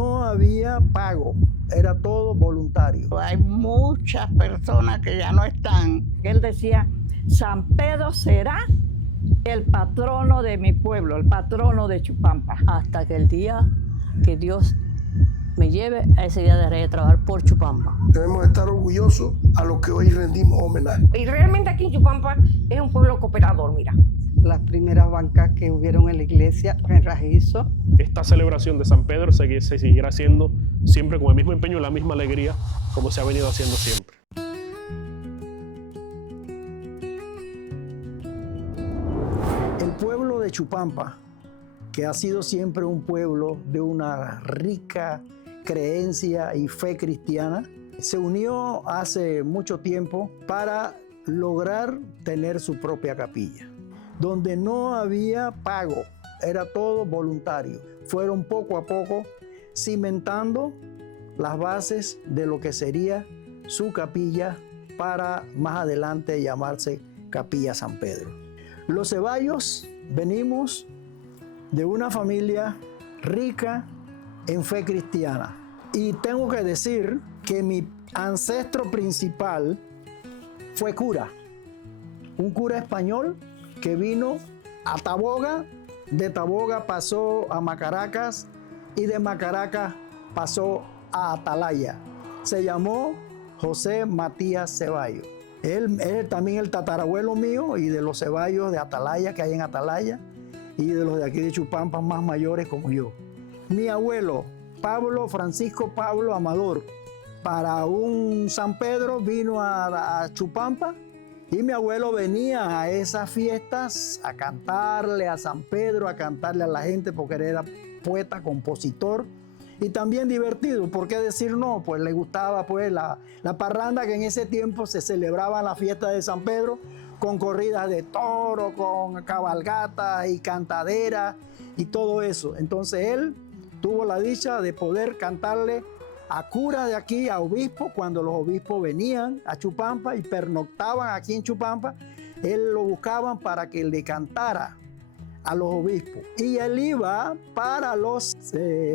no había pago, era todo voluntario. Hay muchas personas que ya no están. Él decía, San Pedro será el patrono de mi pueblo, el patrono de Chupampa. Hasta que el día que Dios me lleve, a ese día dejaré de trabajar por Chupampa. Debemos estar orgullosos a los que hoy rendimos homenaje. Y realmente aquí en Chupampa es un pueblo cooperador, mira. Las primeras bancas que hubieron en la iglesia en Rajizo. Esta celebración de San Pedro se seguirá haciendo siempre con el mismo empeño y la misma alegría como se ha venido haciendo siempre. El pueblo de Chupampa, que ha sido siempre un pueblo de una rica creencia y fe cristiana, se unió hace mucho tiempo para lograr tener su propia capilla, donde no había pago, era todo voluntario. Fueron poco a poco cimentando las bases de lo que sería su capilla para más adelante llamarse Capilla San Pedro. Los Ceballos venimos de una familia rica en fe cristiana. Y tengo que decir que mi ancestro principal fue cura. Un cura español que vino a Taboga, de Taboga pasó a Macaracas y de Macaracas pasó a Atalaya. Se llamó José Matías Ceballos. Él es también el tatarabuelo mío y de los Ceballos de Atalaya que hay en Atalaya y de los de aquí de Chupampa más mayores como yo. Mi abuelo, Pablo Francisco Pablo Amador, para un San Pedro vino a Chupampa y mi abuelo venía a esas fiestas a cantarle a San Pedro, a cantarle a la gente porque él era poeta, compositor y también divertido. ¿Por qué decir no? Pues le gustaba pues la parranda que en ese tiempo se celebraba en la fiesta de San Pedro con corridas de toro, con cabalgatas y cantaderas y todo eso. Entonces él tuvo la dicha de poder cantarle a curas de aquí, a obispos, cuando los obispos venían a Chupampa y pernoctaban aquí en Chupampa, él lo buscaban para que le cantara a los obispos. Y él iba para los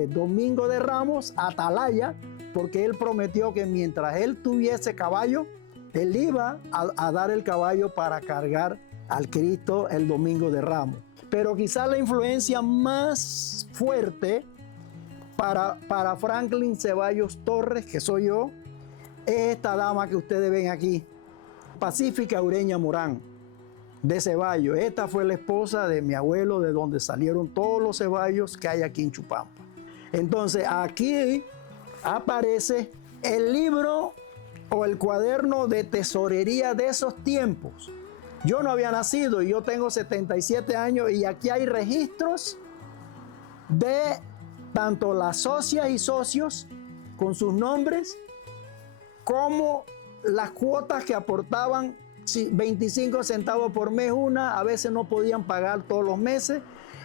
Domingos de Ramos a Atalaya, porque él prometió que mientras él tuviese caballo, él iba a dar el caballo para cargar al Cristo el Domingo de Ramos. Pero quizás la influencia más fuerte para Franklin Ceballos Torres, que soy yo, es esta dama que ustedes ven aquí, Pacífica Ureña Morán, de Ceballos. Esta fue la esposa de mi abuelo, de donde salieron todos los Ceballos que hay aquí en Chupampa. Entonces aquí aparece el libro o el cuaderno de tesorería de esos tiempos. Yo no había nacido y yo tengo 77 años y aquí hay registros de tanto las socias y socios con sus nombres como las cuotas que aportaban 25 centavos por mes una, a veces no podían pagar todos los meses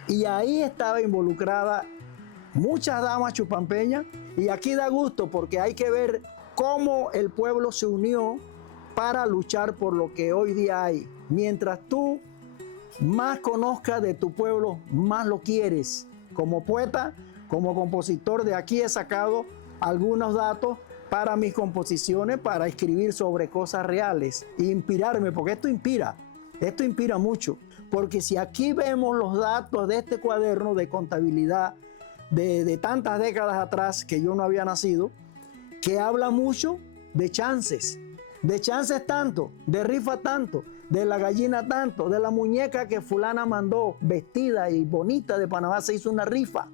y ahí estaba involucrada muchas damas chupampeñas y aquí da gusto porque hay que ver cómo el pueblo se unió para luchar por lo que hoy día hay. Mientras tú más conozcas de tu pueblo, más lo quieres. Como poeta, como compositor, de aquí he sacado algunos datos para mis composiciones, para escribir sobre cosas reales e inspirarme, porque esto inspira mucho. Porque si aquí vemos los datos de este cuaderno de contabilidad de tantas décadas atrás que yo no había nacido, que habla mucho de chances tanto, de rifa tanto, de la gallina tanto, de la muñeca que fulana mandó vestida y bonita de Panamá, se hizo una rifa.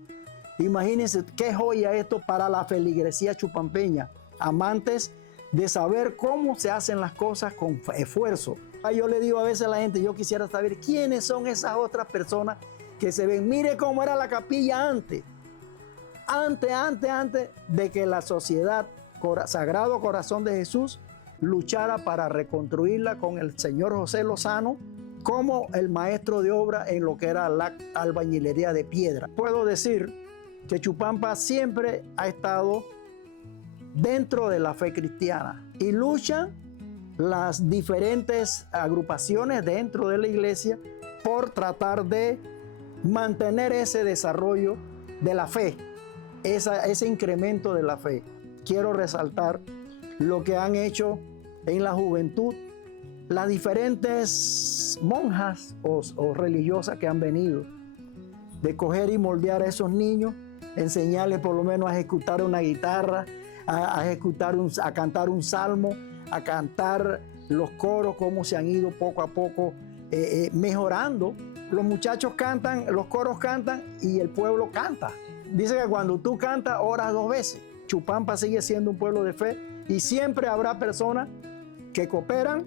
Imagínense qué joya esto para la feligresía chupampeña, amantes de saber cómo se hacen las cosas con esfuerzo. Yo le digo a veces a la gente, yo quisiera saber quiénes son esas otras personas que se ven. Mire cómo era la capilla antes de que la sociedad Sagrado Corazón de Jesús luchara para reconstruirla con el señor José Lozano como el maestro de obra en lo que era la albañilería de piedra. Puedo decir que Chupampa siempre ha estado dentro de la fe cristiana y luchan las diferentes agrupaciones dentro de la iglesia por tratar de mantener ese desarrollo de la fe ese incremento de la fe. Quiero resaltar lo que han hecho en la juventud las diferentes monjas o religiosas que han venido, de coger y moldear a esos niños, enseñarles por lo menos a ejecutar una guitarra, a cantar un salmo, a cantar los coros, cómo se han ido poco a poco mejorando. Los muchachos cantan, los coros cantan y el pueblo canta. Dice que cuando tú cantas, oras 2 veces. Chupampa sigue siendo un pueblo de fe y siempre habrá personas que cooperan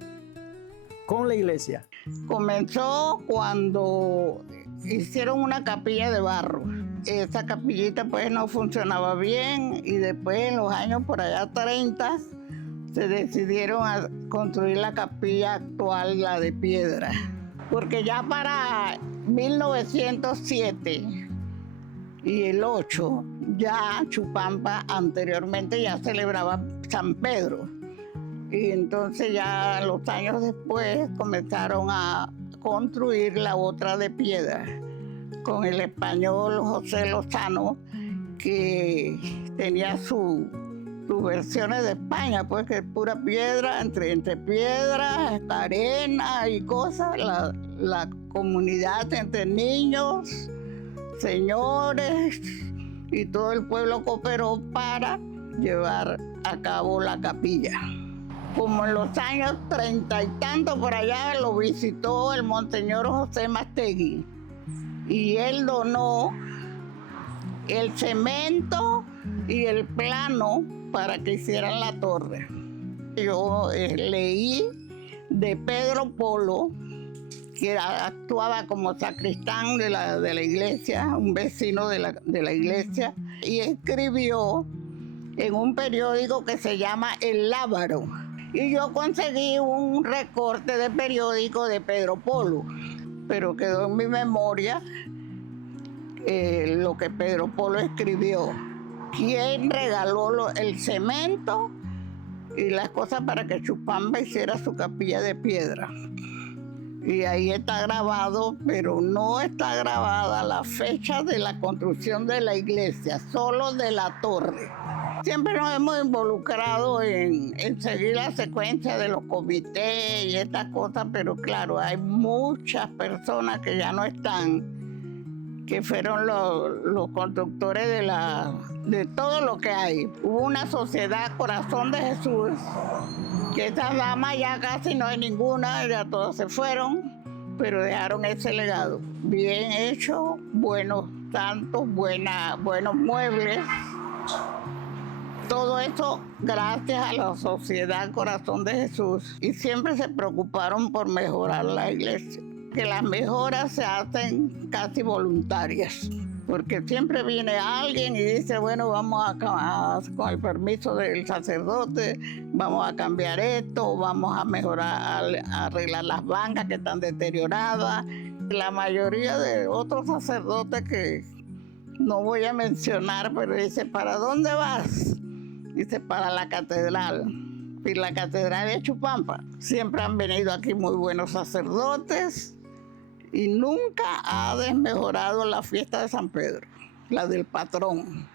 con la iglesia. Comenzó cuando hicieron una capilla de barro. Esa capillita pues no funcionaba bien y después en los años por allá 30 se decidieron a construir la capilla actual, la de piedra. Porque ya para 1907 y el 8 ya Chupampa anteriormente ya celebraba San Pedro. Y entonces ya los años después comenzaron a construir la otra de piedra con el español José Lozano, que tenía sus versiones de España, pues que es pura piedra, entre piedras, arena y cosas, la comunidad entre niños, señores y todo el pueblo cooperó para llevar a cabo la capilla. Como en los años 30 y tanto por allá lo visitó el monseñor José Mastegui y él donó el cemento y el plano para que hicieran la torre. Yo leí de Pedro Polo, que actuaba como sacristán de la iglesia, un vecino de la iglesia, y escribió en un periódico que se llama El Lábaro. Y yo conseguí un recorte de periódico de Pedro Polo, pero quedó en mi memoria lo que Pedro Polo escribió. ¿Quién regaló el cemento y las cosas para que Chupampa hiciera su capilla de piedra? Y ahí está grabado, pero no está grabada la fecha de la construcción de la iglesia, solo de la torre. Siempre nos hemos involucrado en seguir la secuencia de los comités y estas cosas, pero claro, hay muchas personas que ya no están, que fueron los constructores de todo lo que hay. Hubo una sociedad Corazón de Jesús, que estas damas ya casi no hay ninguna, ya todas se fueron, pero dejaron ese legado. Bien hecho, buenos santos, buenos muebles. Todo eso gracias a la Sociedad Corazón de Jesús. Y siempre se preocuparon por mejorar la iglesia. Que las mejoras se hacen casi voluntarias. Porque siempre viene alguien y dice, bueno, vamos con el permiso del sacerdote, vamos a cambiar esto, vamos a mejorar, a arreglar las bancas que están deterioradas. La mayoría de otros sacerdotes que no voy a mencionar, pero dice, ¿para dónde vas? Dice, para la catedral. Y la catedral de Chupampa. Siempre han venido aquí muy buenos sacerdotes y nunca ha desmejorado la fiesta de San Pedro, la del patrón.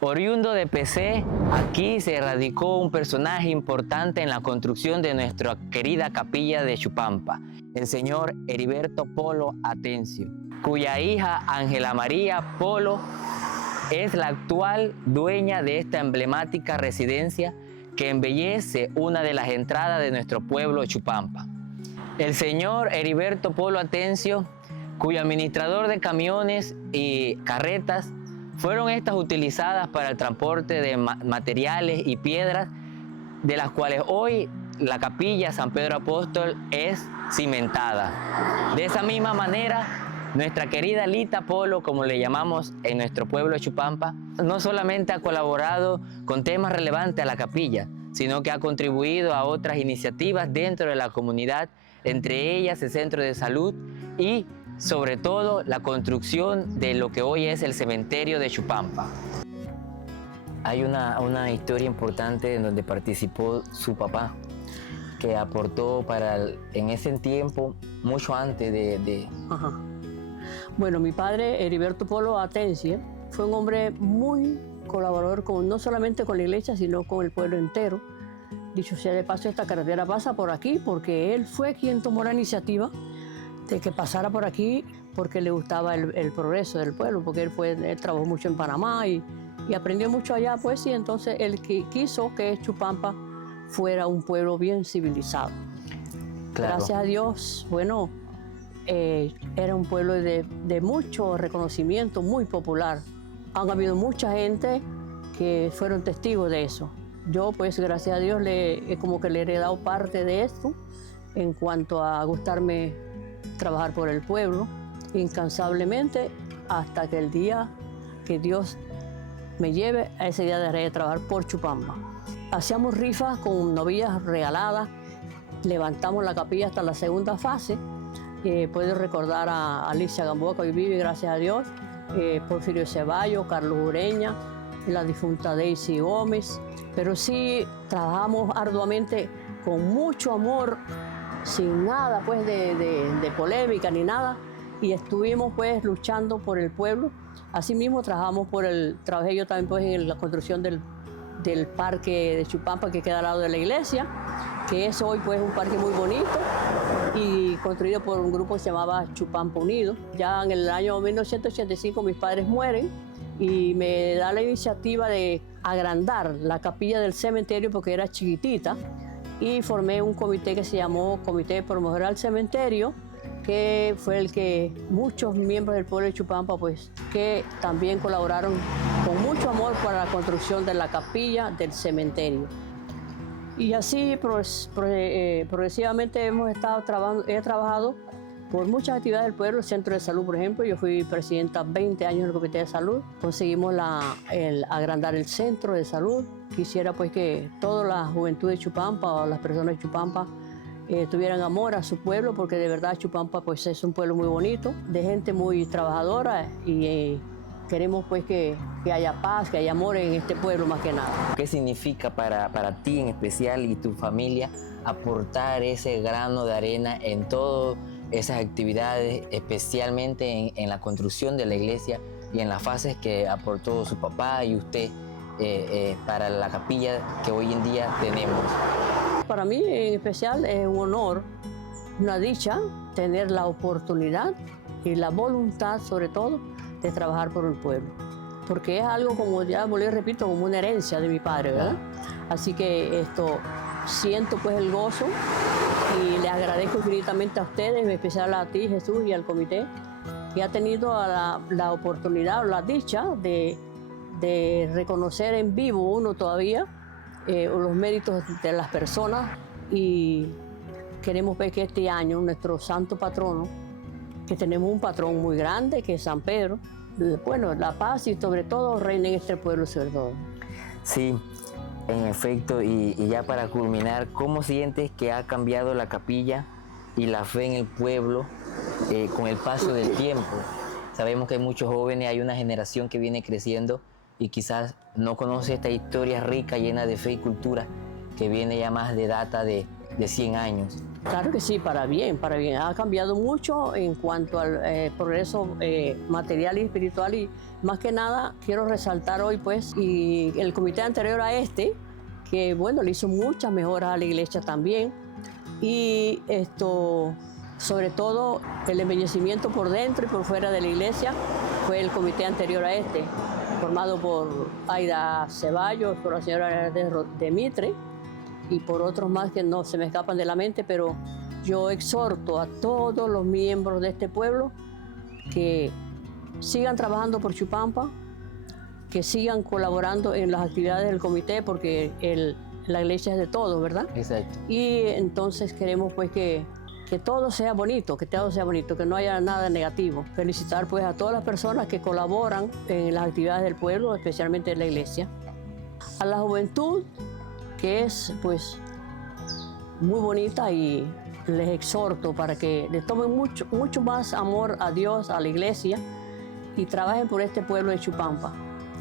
Oriundo de PC, aquí se radicó un personaje importante en la construcción de nuestra querida capilla de Chupampa, el señor Heriberto Polo Atencio, cuya hija Ángela María Polo es la actual dueña de esta emblemática residencia que embellece una de las entradas de nuestro pueblo Chupampa. El señor Heriberto Polo Atencio, cuyo administrador de camiones y carretas, fueron estas utilizadas para el transporte de materiales y piedras, de las cuales hoy la capilla San Pedro Apóstol es cimentada. De esa misma manera, nuestra querida Lita Polo, como le llamamos en nuestro pueblo de Chupampa, no solamente ha colaborado con temas relevantes a la capilla, sino que ha contribuido a otras iniciativas dentro de la comunidad, entre ellas el centro de salud y, sobre todo, la construcción de lo que hoy es el cementerio de Chupampa. Hay una historia importante en donde participó su papá, que aportó en ese tiempo, mucho antes de... Ajá. Bueno, mi padre, Heriberto Polo Atencio, fue un hombre muy colaborador no solamente con la iglesia, sino con el pueblo entero. Dicho sea de paso, esta carretera pasa por aquí porque él fue quien tomó la iniciativa de que pasara por aquí porque le gustaba el progreso del pueblo, porque él trabajó mucho en Panamá y aprendió mucho allá, pues, y entonces él quiso que Chupampa fuera un pueblo bien civilizado. Claro. Gracias a Dios, bueno, era un pueblo de mucho reconocimiento, muy popular. Han habido mucha gente que fueron testigos de eso. Yo, pues, gracias a Dios, como que le he heredado parte de esto en cuanto a gustarme trabajar por el pueblo, incansablemente, hasta que el día que Dios me lleve, a ese día dejaré de trabajar por Chupampa. Hacíamos rifas con novillas regaladas, levantamos la capilla hasta la segunda fase. Puedo recordar a Alicia Gamboa, que hoy vive, gracias a Dios, Porfirio Ceballos, Carlos Ureña, la difunta Daisy Gómez. Pero sí trabajamos arduamente con mucho amor, sin nada pues de polémica ni nada, y estuvimos pues luchando por el pueblo. Asimismo trabajé yo también pues en la construcción del parque de Chupampa, que queda al lado de la iglesia, que es hoy pues un parque muy bonito y construido por un grupo que se llamaba Chupampa Unido. Ya en el año 1985 mis padres mueren y me da la iniciativa de agrandar la capilla del cementerio porque era chiquitita, y formé un comité que se llamó Comité Promotor al Cementerio, que fue el que muchos miembros del pueblo de Chupampa pues que también colaboraron con mucho amor para la construcción de la capilla del cementerio. Y así progresivamente he trabajado por muchas actividades del pueblo. El centro de salud, por ejemplo, yo fui presidenta 20 años del comité de salud. Conseguimos agrandar el centro de salud. Quisiera pues que toda la juventud de Chupampa o las personas de Chupampa tuvieran amor a su pueblo, porque de verdad Chupampa pues es un pueblo muy bonito, de gente muy trabajadora, y queremos pues que haya paz, que haya amor en este pueblo más que nada. ¿Qué significa para ti en especial y tu familia aportar ese grano de arena en todas esas actividades, especialmente en la construcción de la iglesia y en las fases que aportó su papá y usted para la capilla que hoy en día tenemos? Para mí en especial es un honor, una dicha, tener la oportunidad y la voluntad, sobre todo, de trabajar por el pueblo. Porque es algo, como ya repito, como una herencia de mi padre, ¿verdad? Así que siento pues el gozo y le agradezco infinitamente a ustedes, en especial a ti, Jesús, y al comité, que ha tenido la oportunidad o la dicha de reconocer en vivo uno todavía los méritos de las personas, y queremos ver que este año nuestro santo patrono, que tenemos un patrón muy grande que es San Pedro, bueno, la paz y sobre todo reina en este pueblo sobre todo. Sí, en efecto, y ya para culminar, ¿cómo sientes que ha cambiado la capilla y la fe en el pueblo con el paso del tiempo? Sabemos que hay muchos jóvenes, hay una generación que viene creciendo y quizás no conoce esta historia rica, llena de fe y cultura, que viene ya más de data de 100 años. Claro que sí, para bien, para bien. Ha cambiado mucho en cuanto al progreso material y espiritual, y más que nada quiero resaltar hoy pues, y el comité anterior a que bueno, le hizo muchas mejoras a la iglesia también, y sobre todo el embellecimiento por dentro y por fuera de la iglesia fue el comité anterior a formado por Aida Ceballos, por la señora de Mitre y por otros más que no se me escapan de la mente, pero yo exhorto a todos los miembros de este pueblo que sigan trabajando por Chupampa, que sigan colaborando en las actividades del comité, porque la iglesia es de todos, ¿verdad? Exacto. Y entonces queremos pues que todo sea bonito, que no haya nada negativo. Felicitar pues a todas las personas que colaboran en las actividades del pueblo, especialmente en la iglesia. A la juventud, que es pues muy bonita, y les exhorto para que le tomen mucho más amor a Dios, a la iglesia, y trabajen por este pueblo de Chupampa,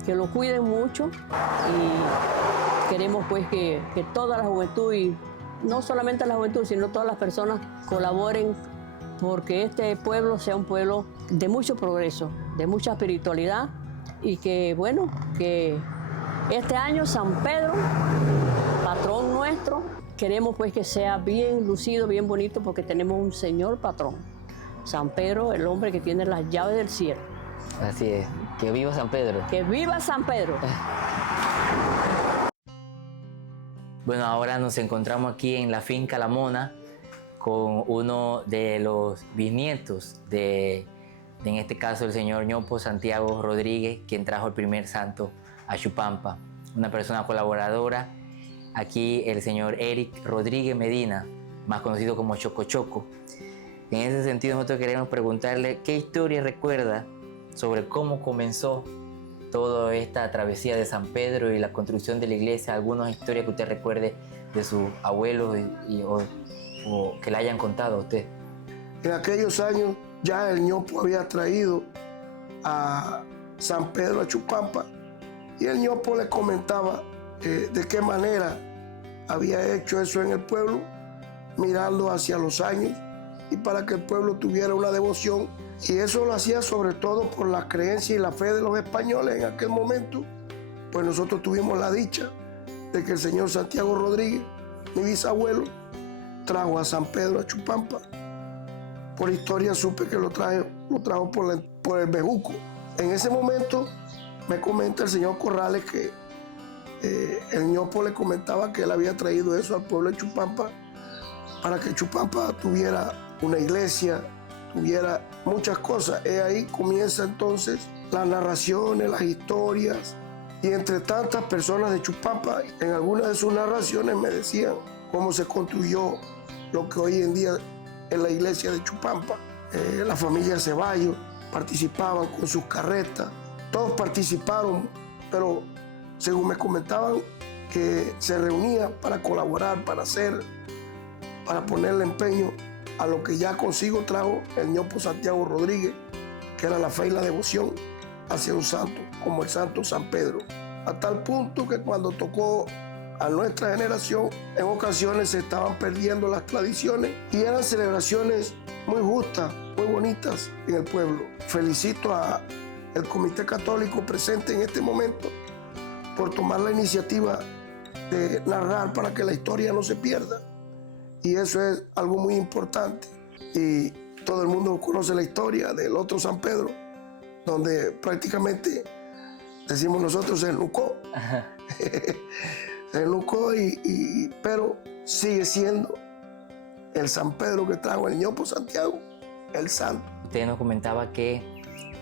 que lo cuiden mucho, y queremos pues que toda la juventud, y no solamente la juventud, sino todas las personas, colaboren porque este pueblo sea un pueblo de mucho progreso, de mucha espiritualidad y que, bueno, que este año San Pedro, patrón nuestro, queremos pues que sea bien lucido, bien bonito, porque tenemos un señor patrón. San Pedro, el hombre que tiene las llaves del cielo. Así es. Que viva San Pedro. ¡Que viva San Pedro! Bueno, ahora nos encontramos aquí en la finca La Mona con uno de los bisnietos de en este caso, el señor ñopo Santiago Rodríguez, quien trajo el primer santo a Chupampa. Una persona colaboradora. Aquí el señor Eric Rodríguez Medina, más conocido como Choco Choco. En ese sentido, nosotros queremos preguntarle qué historia recuerda sobre cómo comenzó toda esta travesía de San Pedro y la construcción de la iglesia. Algunas historias que usted recuerde de sus abuelos o que le hayan contado a usted. En aquellos años ya el ñopo había traído a San Pedro a Chupampa y el ñopo le comentaba de qué manera había hecho eso en el pueblo, mirando hacia los años y para que el pueblo tuviera una devoción. Y eso lo hacía sobre todo por la creencia y la fe de los españoles en aquel momento. Pues nosotros tuvimos la dicha de que el señor Santiago Rodríguez, mi bisabuelo, trajo a San Pedro a Chupampa. Por historia supe que lo trajo por el Bejuco. En ese momento me comenta el señor Corrales que el ñopo le comentaba que él había traído eso al pueblo de Chupampa para que Chupampa tuviera una iglesia, tuviera muchas cosas. Y ahí comienza entonces las narraciones, las historias. Y entre tantas personas de Chupampa, en algunas de sus narraciones me decían cómo se construyó lo que hoy en día es la iglesia de Chupampa. La familia Ceballos participaban con sus carretas. Todos participaron, pero según me comentaban, que se reunían para colaborar, para ponerle empeño a lo que ya consigo trajo el ñopo Santiago Rodríguez, que era la fe y la devoción hacia un santo, como el santo San Pedro. A tal punto que cuando tocó a nuestra generación, en ocasiones se estaban perdiendo las tradiciones y eran celebraciones muy justas, muy bonitas en el pueblo. Felicito al Comité Católico presente en este momento por tomar la iniciativa de narrar para que la historia no se pierda. Y eso es algo muy importante. Y todo el mundo conoce la historia del otro San Pedro, donde prácticamente, decimos nosotros, se enlucó. Se enlucó, pero sigue siendo el San Pedro que trajo el ñopo Santiago, el santo. Usted nos comentaba que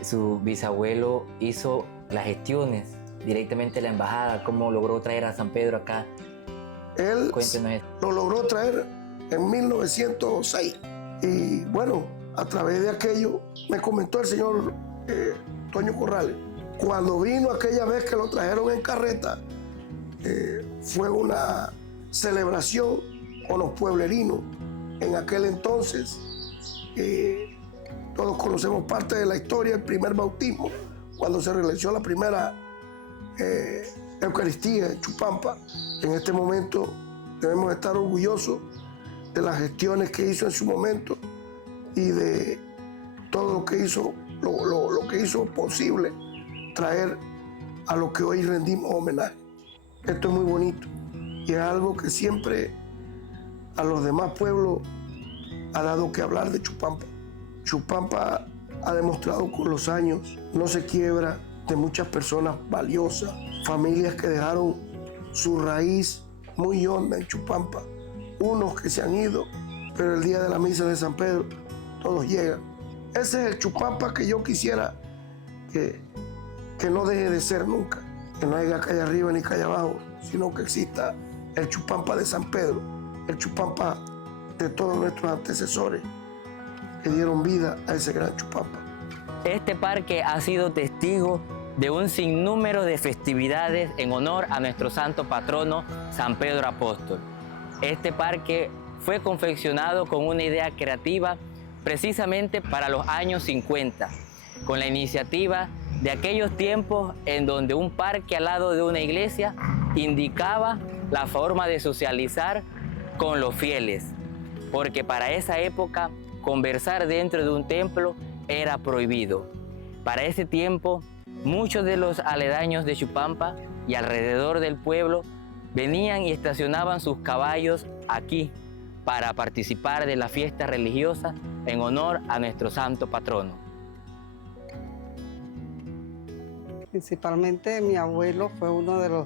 su bisabuelo hizo las gestiones directamente a la embajada. ¿Cómo logró traer a San Pedro acá? Él Cuéntenos esto. lo logró traer en 1906. Y bueno, a través de aquello me comentó el señor Toño Corrales. Cuando vino aquella vez que lo trajeron en carreta, fue una celebración con los pueblerinos. En aquel entonces, todos conocemos parte de la historia, el primer bautismo, cuando se realizó la primera Eucaristía en Chupampa. En este momento debemos estar orgullosos de las gestiones que hizo en su momento y de todo lo que hizo, lo que hizo posible traer a lo que hoy rendimos homenaje. Esto es muy bonito y es algo que siempre a los demás pueblos ha dado que hablar de Chupampa. Chupampa ha demostrado con los años, no se quiebra, de muchas personas valiosas, familias que dejaron su raíz muy honda en Chupampa, unos que se han ido, pero el día de la misa de San Pedro todos llegan. Ese es el Chupampa que yo quisiera que no deje de ser nunca, que no haya calle arriba ni calle abajo, sino que exista el Chupampa de San Pedro, el Chupampa de todos nuestros antecesores que dieron vida a ese gran Chupampa. Este parque ha sido testigo de un sinnúmero de festividades en honor a nuestro santo patrono San Pedro Apóstol. Este parque fue confeccionado con una idea creativa precisamente para los años 50, con la iniciativa de aquellos tiempos en donde un parque al lado de una iglesia indicaba la forma de socializar con los fieles, porque para esa época conversar dentro de un templo era prohibido. Para ese tiempo, muchos de los aledaños de Chupampa y alrededor del pueblo venían y estacionaban sus caballos aquí para participar de la fiesta religiosa en honor a nuestro santo patrono. Principalmente mi abuelo fue uno de los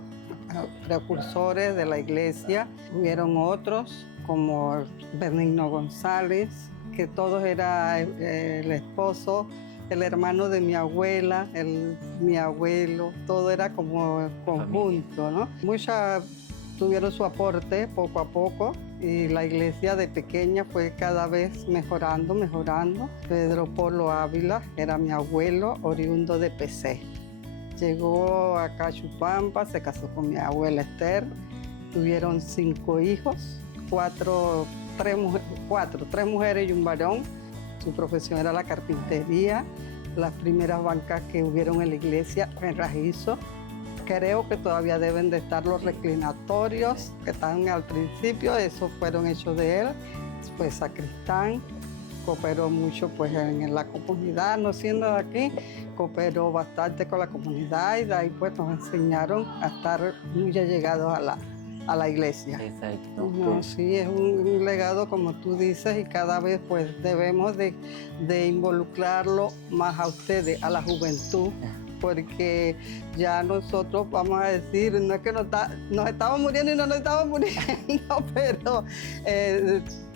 precursores de la iglesia. Hubieron otros como Benigno González, que todos era el esposo, el hermano de mi abuela, mi abuelo, todo era como conjunto, ¿no? Muchas tuvieron su aporte poco a poco y la iglesia de pequeña fue cada vez mejorando. Pedro Polo Ávila era mi abuelo, oriundo de PC. Llegó acá a Chupampa, se casó con mi abuela Esther, tuvieron 5 hijos, 3 mujeres y un varón. Su profesión era la carpintería. Las primeras bancas que hubieron en la iglesia en Rajizo. Creo que todavía deben de estar los reclinatorios que están al principio, esos fueron hechos de él. Pues sacristán, cooperó mucho pues en la comunidad, no siendo de aquí, cooperó bastante con la comunidad y de ahí pues nos enseñaron a estar muy allegados a la iglesia. Exacto. No, sí, es un legado como tú dices y cada vez pues debemos de involucrarlo más a ustedes, a la juventud, porque ya nosotros vamos a decir, no es que nos estamos muriendo y no nos estamos muriendo, pero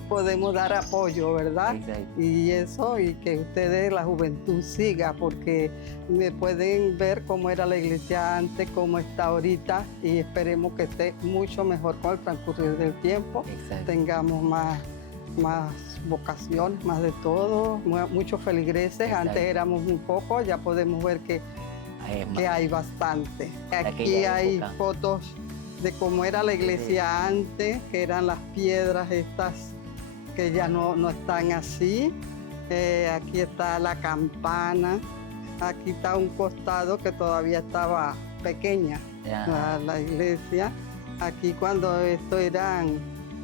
podemos dar apoyo, ¿verdad? Exacto. Y eso, y que ustedes, la juventud, siga, porque me pueden ver cómo era la iglesia antes, cómo está ahorita, y esperemos que esté mucho mejor con el transcurrir del tiempo. Exacto. Tengamos más vocaciones, más de todo, muchos feligreses. Exacto. Antes éramos muy pocos, ya podemos ver que hay bastante. Aquí hay época. fotos de cómo era la iglesia antes, que eran las piedras estas que ya no están así. Aquí está la campana, aquí está un costado que todavía estaba pequeña, la iglesia. Aquí cuando esto eran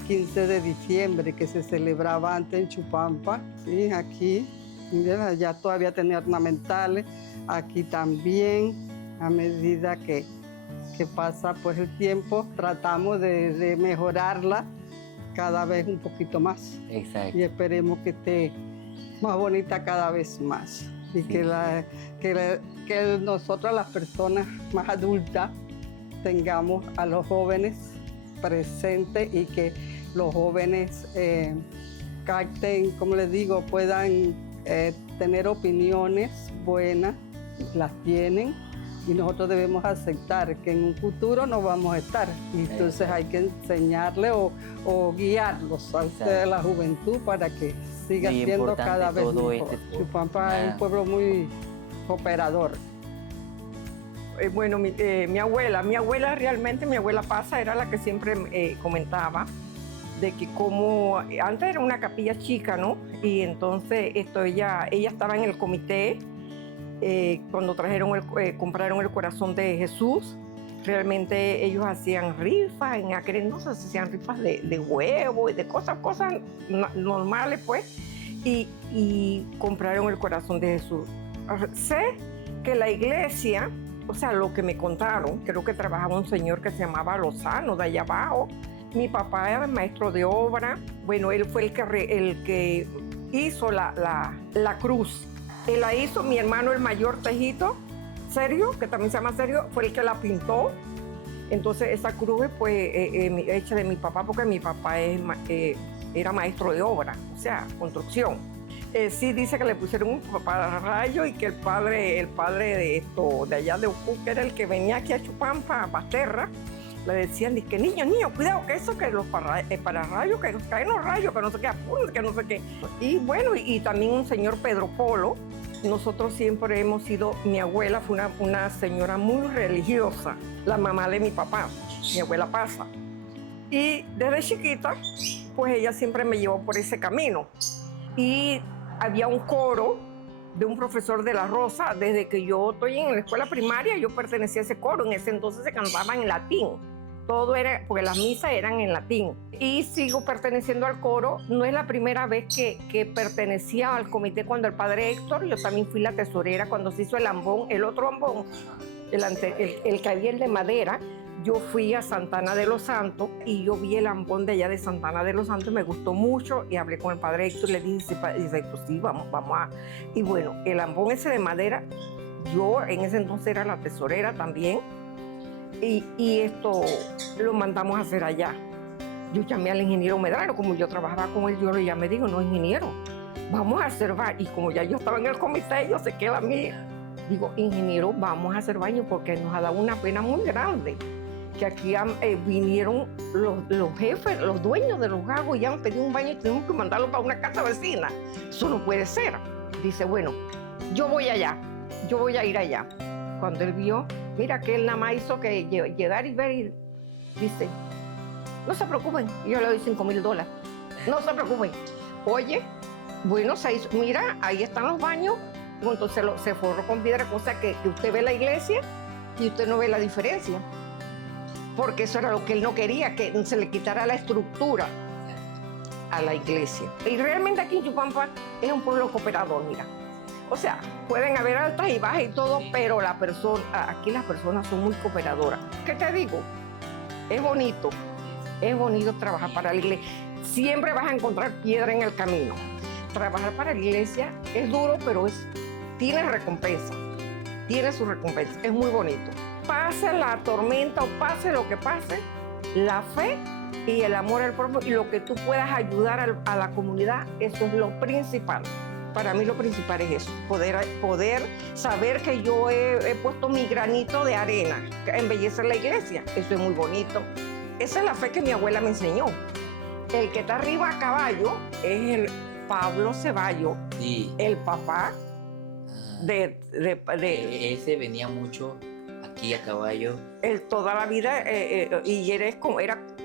15 de diciembre que se celebraba antes en Chupampa, ¿sí? Aquí, miren, ya todavía tenía ornamentales. Aquí también, a medida que pasa pues el tiempo, tratamos de mejorarla cada vez un poquito más. Exacto. Y esperemos que esté más bonita cada vez más. Y Sí. que nosotros, las personas más adultas, tengamos a los jóvenes presentes y que los jóvenes capten, como les digo, puedan tener opiniones buenas, las tienen, y nosotros debemos aceptar que en un futuro no vamos a estar. Y entonces hay que enseñarle o guiarlos a ustedes, la juventud, para que siga Muy siendo importante cada vez todo mejor. este Chupampa es un pueblo muy cooperador. Bueno, mi abuela realmente, mi abuela Pasa era la que siempre comentaba de que como antes era una capilla chica, ¿no? Y entonces ella estaba en el comité cuando compraron el corazón de Jesús. Realmente ellos hacían rifas, en aquel entonces hacían rifas de huevo y de cosas normales, pues, y compraron el corazón de Jesús. Sé que la iglesia, o sea, lo que me contaron, creo que trabajaba un señor que se llamaba Lozano, de allá abajo. Mi papá era maestro de obra. Bueno, él fue el que hizo la cruz. Él la hizo, mi hermano el mayor Tejito, Sergio, que también se llama Sergio, fue el que la pintó. Entonces esa cruz fue hecha de mi papá, porque mi papá era maestro de obra, o sea, construcción. Sí dice que le pusieron un pararrayo y que el padre de allá de Ucú, que era el que venía aquí a Chupampa, a Basterra, le decían, que niño, cuidado, que eso, que los pararrayos, que caen los rayos, que no sé qué, apunte, que no sé qué. Y bueno, y también un señor Pedro Polo. Nosotros siempre hemos sido, mi abuela fue una señora muy religiosa, la mamá de mi papá, mi abuela Pasa. Y desde chiquita, pues ella siempre me llevó por ese camino. Y había un coro de un profesor de La Rosa. Desde que yo estoy en la escuela primaria, yo pertenecía a ese coro. En ese entonces se cantaba en latín. todo era, porque las misas eran en latín. Y sigo perteneciendo al coro. No es la primera vez que pertenecía al comité cuando el padre Héctor, yo también fui la tesorera cuando se hizo el ambón, el otro ambón, el que había el de madera. Yo fui a Santana de los Santos y yo vi el ambón de allá de Santana de los Santos, me gustó mucho y hablé con el padre Héctor y le dije, sí, vamos a... Y bueno, el ambón ese de madera, yo en ese entonces era la tesorera también y esto lo mandamos a hacer allá. Yo llamé al ingeniero Medrano, como yo trabajaba con él, yo le llamé, digo, no, ingeniero, vamos a hacer baño. Y como ya yo estaba en el comité, yo sé que la mía. Digo, ingeniero, vamos a hacer baño porque nos ha dado una pena muy grande. Que aquí vinieron los jefes, los dueños de los gagos y han pedido un baño y tenemos que mandarlo para una casa vecina. Eso no puede ser. Dice, bueno, yo voy allá, yo voy a ir allá. Cuando él vio, mira que él nada más hizo que llegar y ver y dice, no se preocupen, y yo le doy $5,000. No se preocupen. Oye, bueno, se hizo, mira, ahí están los baños. Entonces se forró con piedra, cosa que usted ve la iglesia y usted no ve la diferencia. Porque eso era lo que él no quería, que se le quitara la estructura a la iglesia. Y realmente aquí en Chupampa es un pueblo cooperador, mira. O sea, pueden haber altas y bajas y todo, pero aquí las personas son muy cooperadoras. ¿Qué te digo? Es bonito trabajar para la iglesia. Siempre vas a encontrar piedra en el camino. Trabajar para la iglesia es duro, pero tiene recompensa. Tiene su recompensa, es muy bonito. Pase la tormenta o pase lo que pase, la fe y el amor al prójimo y lo que tú puedas ayudar a la comunidad, eso es lo principal. Para mí lo principal es eso, poder saber que yo he puesto mi granito de arena, embellecer la iglesia, eso es muy bonito. Esa es la fe que mi abuela me enseñó. El que está arriba a caballo es el Pablo Ceballos, sí, el papá de ese venía mucho aquí a caballo. Él toda la vida, y era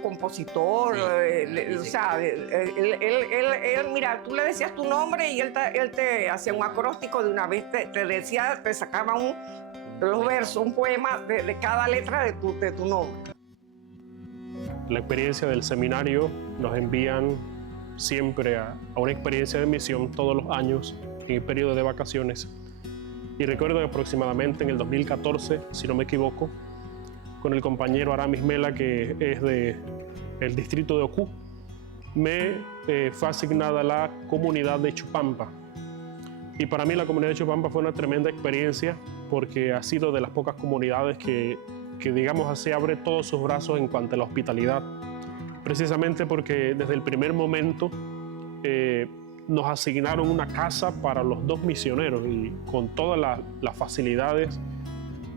compositor, sí, o sea, él, mira, tú le decías tu nombre y él te hacía un acróstico de una vez, te decía, te sacaba los versos, un poema de cada letra de tu nombre. La experiencia del seminario nos envían siempre a una experiencia de misión todos los años en el periodo de vacaciones. Y recuerdo que aproximadamente en el 2014, si no me equivoco, con el compañero Aramis Mela, que es del distrito de Ocú, me fue asignada la comunidad de Chupampa. Y para mí la comunidad de Chupampa fue una tremenda experiencia porque ha sido de las pocas comunidades que digamos así, abre todos sus brazos en cuanto a la hospitalidad. Precisamente porque desde el primer momento nos asignaron una casa para los 2 misioneros y con todas las facilidades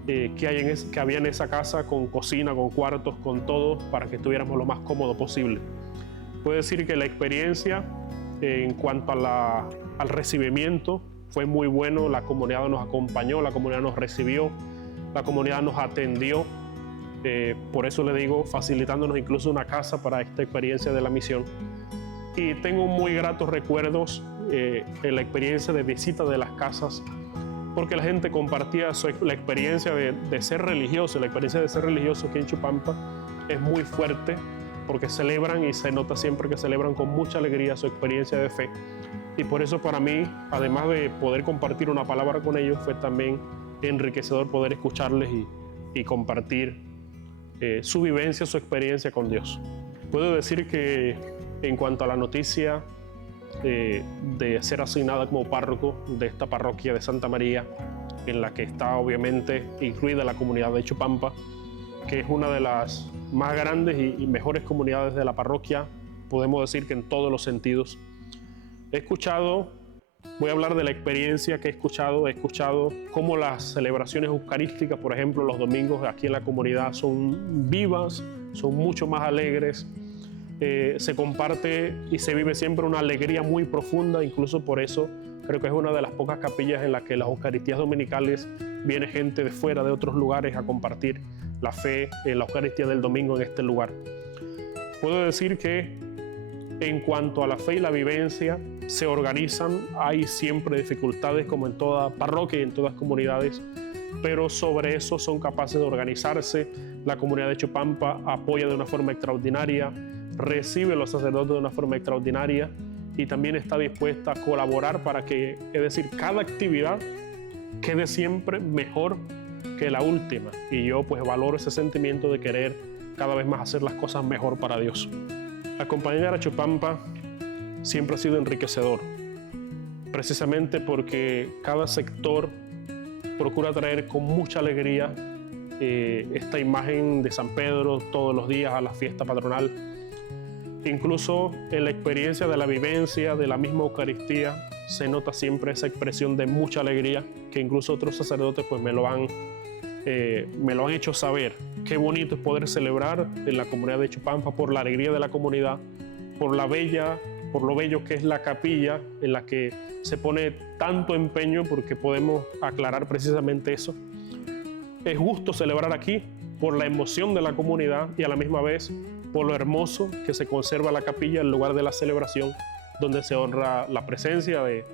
que había en esa casa, con cocina, con cuartos, con todo, para que estuviéramos lo más cómodo posible. Puedo decir que la experiencia en cuanto al recibimiento fue muy bueno. La comunidad nos acompañó, la comunidad nos recibió, la comunidad nos atendió, por eso le digo, facilitándonos incluso una casa para esta experiencia de la misión. Y tengo muy gratos recuerdos en la experiencia de visita de las casas, porque la gente compartía la experiencia de ser religioso. La experiencia de ser religioso aquí en Chupampa es muy fuerte, porque celebran y se nota siempre que celebran con mucha alegría su experiencia de fe. Y por eso para mí, además de poder compartir una palabra con ellos, fue también enriquecedor poder escucharles y compartir su vivencia, su experiencia con Dios. Puedo decir que en cuanto a la noticia de ser asignada como párroco de esta parroquia de Santa María, en la que está obviamente incluida la comunidad de Chupampa, que es una de las más grandes y mejores comunidades de la parroquia, podemos decir que en todos los sentidos. He escuchado, voy a hablar de la experiencia que he escuchado cómo las celebraciones eucarísticas, por ejemplo, los domingos aquí en la comunidad son vivas, son mucho más alegres, se comparte y se vive siempre una alegría muy profunda. Incluso por eso creo que es una de las pocas capillas en las que las Eucaristías dominicales viene gente de fuera, de otros lugares, a compartir la fe en la Eucaristía del domingo en este lugar. Puedo decir que en cuanto a la fe y la vivencia, se organizan, hay siempre dificultades como en toda parroquia y en todas comunidades, pero sobre eso son capaces de organizarse. La comunidad de Chupampa apoya de una forma extraordinaria, recibe a los sacerdotes de una forma extraordinaria y también está dispuesta a colaborar para que, es decir, cada actividad quede siempre mejor que la última. Y yo pues valoro ese sentimiento de querer cada vez más hacer las cosas mejor para Dios. Acompañar a Chupampa siempre ha sido enriquecedor, precisamente porque cada sector procura traer con mucha alegría esta imagen de San Pedro todos los días a la fiesta patronal. Incluso en la experiencia de la vivencia de la misma Eucaristía se nota siempre esa expresión de mucha alegría, que incluso otros sacerdotes pues me lo han hecho saber. Qué bonito es poder celebrar en la comunidad de Chupampa por la alegría de la comunidad, por lo bello que es la capilla en la que se pone tanto empeño, porque podemos aclarar precisamente eso. Es justo celebrar aquí por la emoción de la comunidad y a la misma vez por lo hermoso que se conserva la capilla, el lugar de la celebración, donde se honra la presencia de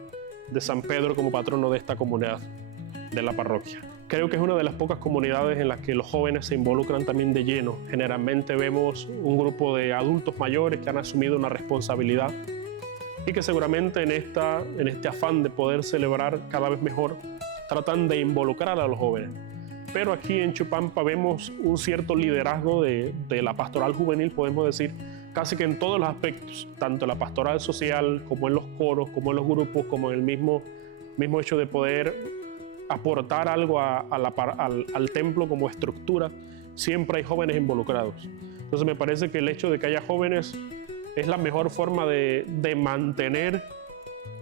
San Pedro como patrono de esta comunidad, de la parroquia. Creo que es una de las pocas comunidades en las que los jóvenes se involucran también de lleno. Generalmente vemos un grupo de adultos mayores que han asumido una responsabilidad y que seguramente en este afán de poder celebrar cada vez mejor tratan de involucrar a los jóvenes. Pero aquí en Chupampa vemos un cierto liderazgo de la pastoral juvenil, podemos decir, casi que en todos los aspectos, tanto en la pastoral social como en los coros, como en los grupos, como en el mismo hecho de poder aportar algo al templo como estructura. Siempre hay jóvenes involucrados. Entonces me parece que el hecho de que haya jóvenes es la mejor forma de mantener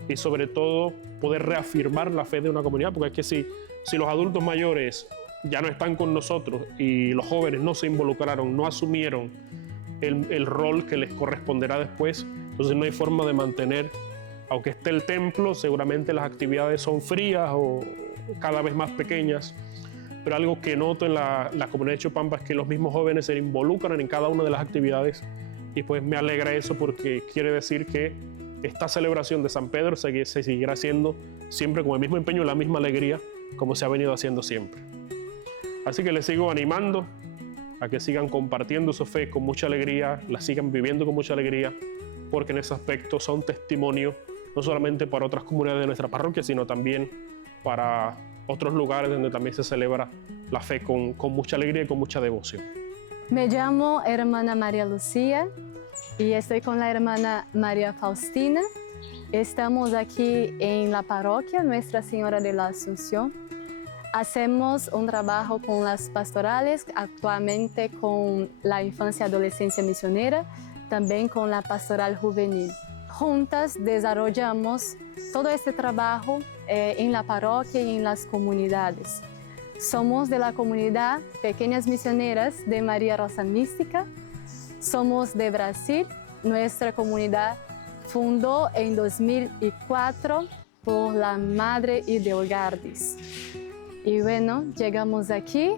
y sobre todo poder reafirmar la fe de una comunidad, porque es que si los adultos mayores ya no están con nosotros y los jóvenes no se involucraron, no asumieron el rol que les corresponderá después, entonces no hay forma de mantener, aunque esté el templo, seguramente las actividades son frías o cada vez más pequeñas, pero algo que noto en la comunidad de Chupampa es que los mismos jóvenes se involucran en cada una de las actividades y pues me alegra eso, porque quiere decir que esta celebración de San Pedro se seguirá haciendo siempre con el mismo empeño y la misma alegría como se ha venido haciendo siempre. Así que les sigo animando a que sigan compartiendo su fe con mucha alegría, la sigan viviendo con mucha alegría, porque en ese aspecto son testimonio no solamente para otras comunidades de nuestra parroquia, sino también para otros lugares donde también se celebra la fe con mucha alegría y con mucha devoción. Me llamo hermana María Lucía y estoy con la hermana María Faustina. Estamos aquí en la parroquia Nuestra Señora de la Asunción. Hacemos un trabajo con las pastorales, actualmente con la infancia y adolescencia misionera, también con la pastoral juvenil. Juntas desarrollamos todo este trabajo en la parroquia y en las comunidades. Somos de la comunidad Pequeñas Misioneras de María Rosa Mística. Somos de Brasil. Nuestra comunidad fundó en 2004 por la Madre Hildegardes. Y bueno, llegamos aquí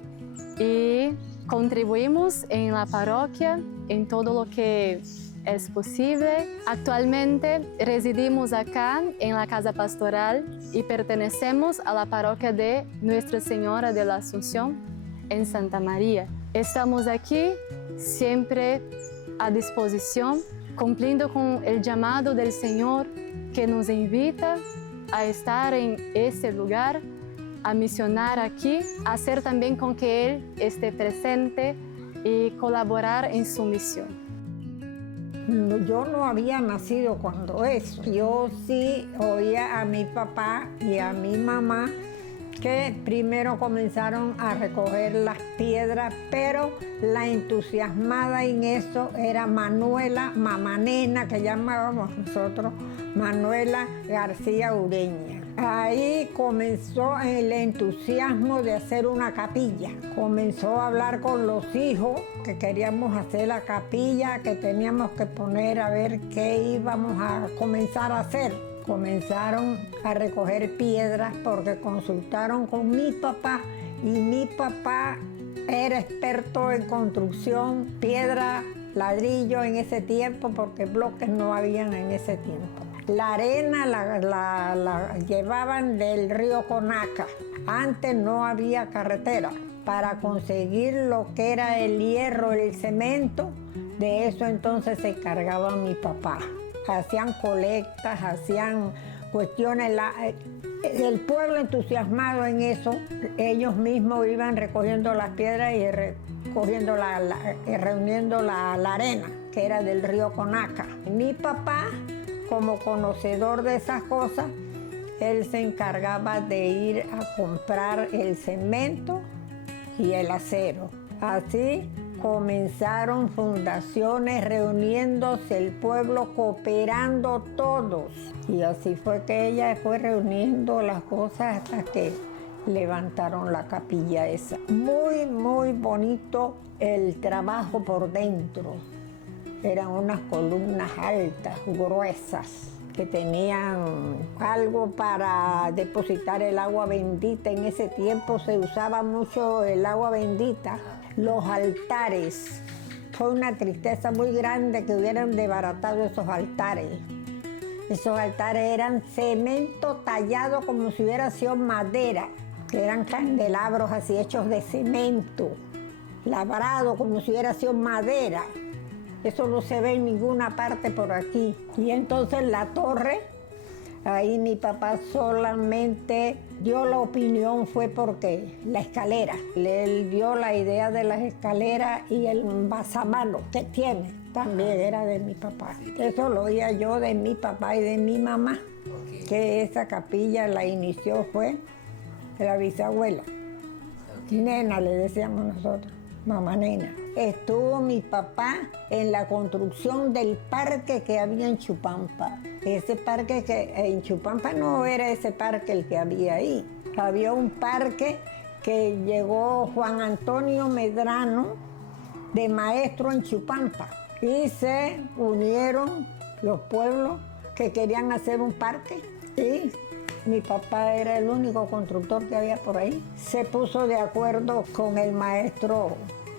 y contribuimos en la parroquia en todo lo que es posible. Actualmente residimos acá en la casa pastoral y pertenecemos a la parroquia de Nuestra Señora de la Asunción en Santa María. Estamos aquí siempre a disposición, cumpliendo con el llamado del Señor que nos invita a estar en este lugar, a misionar aquí, a hacer también con que Él esté presente y colaborar en su misión. Yo no había nacido cuando eso. Yo sí oía a mi papá y a mi mamá que primero comenzaron a recoger las piedras, pero la entusiasmada en eso era Manuela, mamá nena, que llamábamos nosotros, Manuela García Ureña. Ahí comenzó el entusiasmo de hacer una capilla. Comenzó a hablar con los hijos que queríamos hacer la capilla, que teníamos que poner a ver qué íbamos a comenzar a hacer. Comenzaron a recoger piedras porque consultaron con mi papá y mi papá era experto en construcción, piedra, ladrillo en ese tiempo, porque bloques no habían en ese tiempo. La arena la llevaban del río Conaca. Antes no había carretera. Para conseguir lo que era el hierro, el cemento, de eso entonces se encargaba mi papá. Hacían colectas, hacían cuestiones. El pueblo entusiasmado en eso, ellos mismos iban recogiendo las piedras y reuniendo la arena, que era del río Conaca. Mi papá, como conocedor de esas cosas, él se encargaba de ir a comprar el cemento y el acero. Así comenzaron fundaciones, reuniéndose el pueblo, cooperando todos. Y así fue que ella fue reuniendo las cosas hasta que levantaron la capilla esa. Muy, muy bonito el trabajo por dentro. Eran unas columnas altas, gruesas, que tenían algo para depositar el agua bendita. En ese tiempo se usaba mucho el agua bendita. Los altares, fue una tristeza muy grande que hubieran desbaratado esos altares. Esos altares eran cemento tallado como si hubiera sido madera, que eran candelabros así hechos de cemento, labrado como si hubiera sido madera. Eso no se ve en ninguna parte por aquí. Y entonces la torre, ahí mi papá solamente dio la opinión, fue porque la escalera. Él dio la idea de las escaleras y el basamano que tiene, también era de mi papá. Eso lo oía yo de mi papá y de mi mamá, que esa capilla la inició fue la bisabuela. Nena le decíamos nosotros, mamá Nena. Estuvo mi papá en la construcción del parque que había en Chupampa. Ese parque que en Chupampa no era ese parque el que había ahí. Había un parque que llegó Juan Antonio Medrano de maestro en Chupampa. Y se unieron los pueblos que querían hacer un parque. Y mi papá era el único constructor que había por ahí. Se puso de acuerdo con el maestro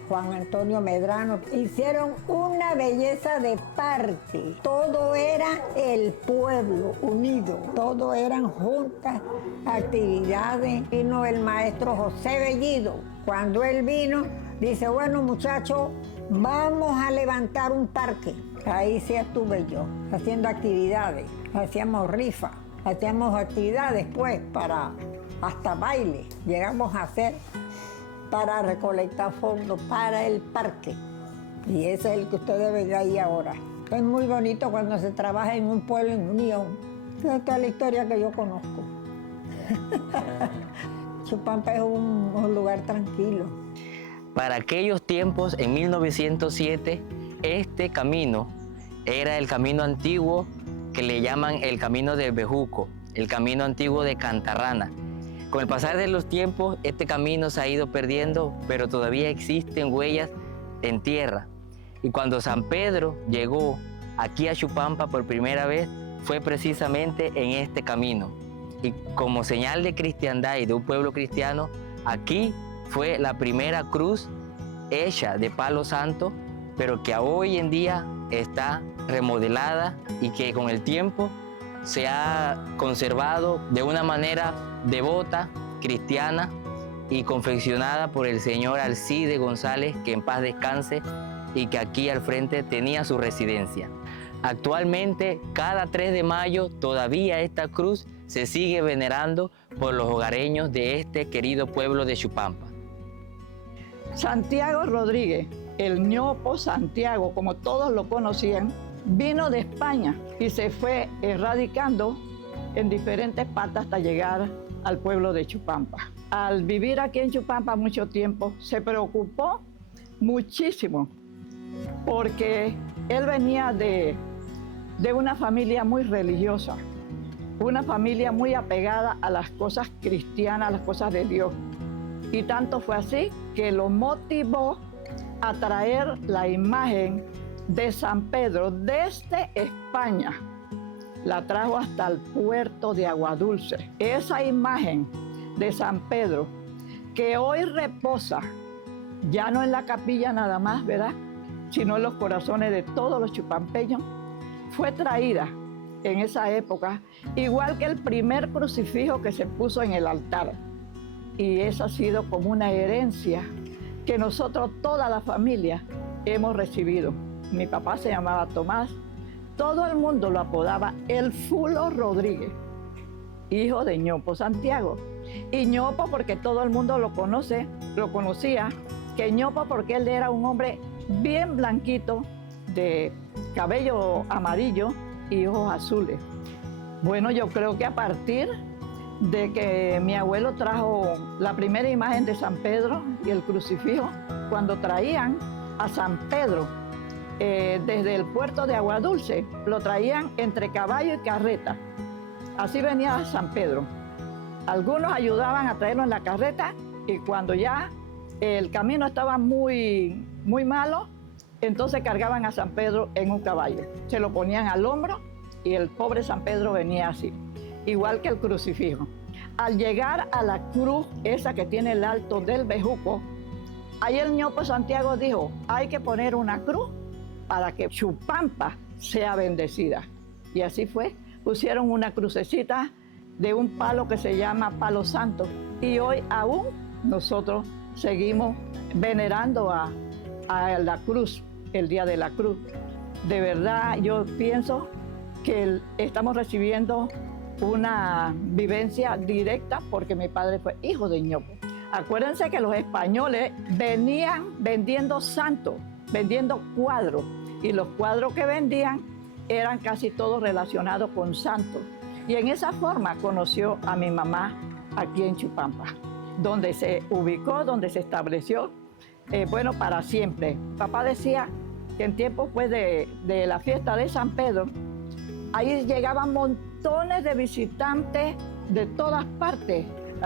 Juan Antonio Medrano. Hicieron una belleza de parque. Todo era el pueblo unido. Todo eran juntas, actividades. Vino el maestro José Bellido. Cuando él vino, dice, bueno muchachos, vamos a levantar un parque. Ahí sí estuve yo, haciendo actividades. Hacíamos rifas, hacíamos actividades pues para hasta baile. Llegamos a hacer para recolectar fondos para el parque. Y ese es el que ustedes ven ahí ahora. Es muy bonito cuando se trabaja en un pueblo en unión. Esta es la historia que yo conozco. Chupampa es un lugar tranquilo. Para aquellos tiempos, en 1907, este camino era el camino antiguo que le llaman el camino de Bejuco, el camino antiguo de Cantarrana. Con el pasar de los tiempos, este camino se ha ido perdiendo, pero todavía existen huellas en tierra. Y cuando San Pedro llegó aquí a Chupampa por primera vez, fue precisamente en este camino. Y como señal de cristiandad y de un pueblo cristiano, aquí fue la primera cruz hecha de palo santo, pero que hoy en día está remodelada y que con el tiempo se ha conservado de una manera devota, cristiana y confeccionada por el señor Alcide González, que en paz descanse, y que aquí al frente tenía su residencia. Actualmente, cada 3 de mayo, todavía esta cruz se sigue venerando por los hogareños de este querido pueblo de Chupampa. Santiago Rodríguez, el ñopo Santiago, como todos lo conocían, vino de España y se fue erradicando en diferentes partes hasta llegar al pueblo de Chupampa. Al vivir aquí en Chupampa mucho tiempo, se preocupó muchísimo porque él venía de una familia muy religiosa, una familia muy apegada a las cosas cristianas, a las cosas de Dios. Y tanto fue así que lo motivó a traer la imagen de San Pedro desde España. La trajo hasta el puerto de Aguadulce. Esa imagen de San Pedro, que hoy reposa, ya no en la capilla nada más, ¿verdad?, sino en los corazones de todos los chupampeños, fue traída en esa época, igual que el primer crucifijo que se puso en el altar. y eso ha sido como una herencia que nosotros, toda la familia, hemos recibido. Mi papá se llamaba Tomás, todo el mundo lo apodaba el Fulo Rodríguez, hijo de Ñopo Santiago. Y Ñopo porque todo el mundo lo conocía, que Ñopo porque él era un hombre bien blanquito, de cabello amarillo y ojos azules. Bueno, yo creo que a partir de que mi abuelo trajo la primera imagen de San Pedro y el crucifijo, cuando traían a San Pedro desde el puerto de Aguadulce, lo traían entre caballo y carreta. Así venía San Pedro. Algunos ayudaban a traerlo en la carreta y cuando ya el camino estaba muy malo, entonces cargaban a San Pedro en un caballo. Se lo ponían al hombro y el pobre San Pedro venía así, igual que el crucifijo. Al llegar a la cruz, esa que tiene el alto del bejuco, ahí el Ñopo Santiago dijo, hay que poner una cruz para que Chupampa sea bendecida. Y así fue, pusieron una crucecita de un palo que se llama Palo Santo. Y hoy aún nosotros seguimos venerando a la cruz, el Día de la Cruz. De verdad, yo pienso que estamos recibiendo una vivencia directa porque mi padre fue hijo de Ñopo. Acuérdense que los españoles venían vendiendo santos, vendiendo cuadros, y los cuadros que vendían eran casi todos relacionados con santos. Y en esa forma conoció a mi mamá aquí en Chupampa, donde se ubicó, donde se estableció, bueno, para siempre. Papá decía que en tiempos pues, de la fiesta de San Pedro, ahí llegaban montones de visitantes de todas partes,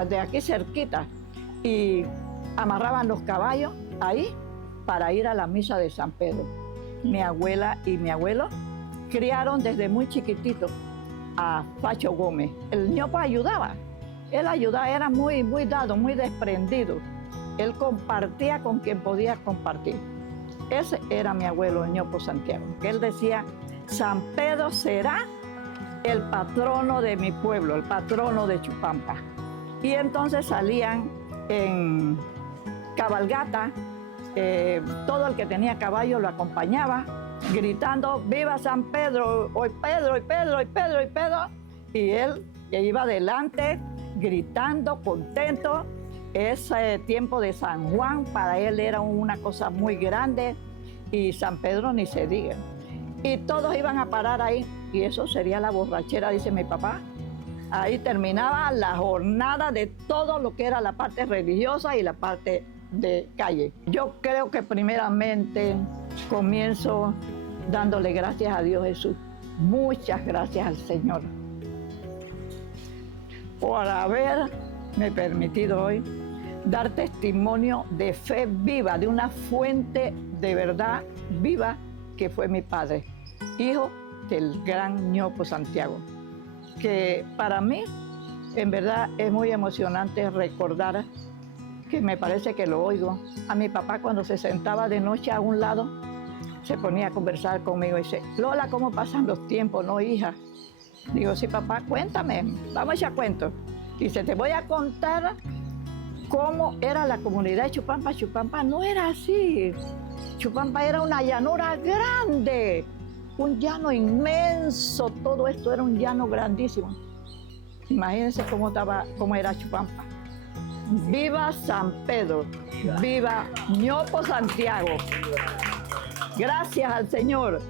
de aquí cerquita, y amarraban los caballos ahí para ir a la misa de San Pedro. Mi abuela y mi abuelo criaron desde muy chiquitito a Facho Gómez. El Ñopo ayudaba, él ayudaba, era muy dado, muy desprendido. Él compartía con quien podía compartir. Ese era mi abuelo, el Ñopo Santiago, que él decía, San Pedro será el patrono de mi pueblo, el patrono de Chupampa. Y entonces salían en cabalgata, todo el que tenía caballo lo acompañaba, gritando, ¡viva San Pedro! ¡Hoy Pedro, hoy Pedro, hoy Pedro, hoy Pedro! Y él iba adelante, gritando, contento. Ese tiempo de San Juan para él era una cosa muy grande, y San Pedro ni se diga. Y todos iban a parar ahí, y eso sería la borrachera, dice mi papá. Ahí terminaba la jornada de todo lo que era la parte religiosa y la parte de calle. Yo creo que primeramente comienzo dándole gracias a Dios Jesús. Muchas gracias al Señor por haberme permitido hoy dar testimonio de fe viva, de una fuente de verdad viva que fue mi padre, hijo del gran Ñopo Santiago, que para mí en verdad es muy emocionante recordar, que me parece que lo oigo, a mi papá cuando se sentaba de noche a un lado, se ponía a conversar conmigo y dice, Lola, ¿cómo pasan los tiempos, no, hija? Digo, sí, papá, cuéntame, vamos a echar cuentos. Dice, te voy a contar cómo era la comunidad de Chupampa. Chupampa no era así. Chupampa era una llanura grande, un llano inmenso, todo esto era un llano grandísimo. Imagínense cómo era Chupampa. ¡Viva San Pedro! ¡Viva Ñopo Santiago! Gracias al Señor.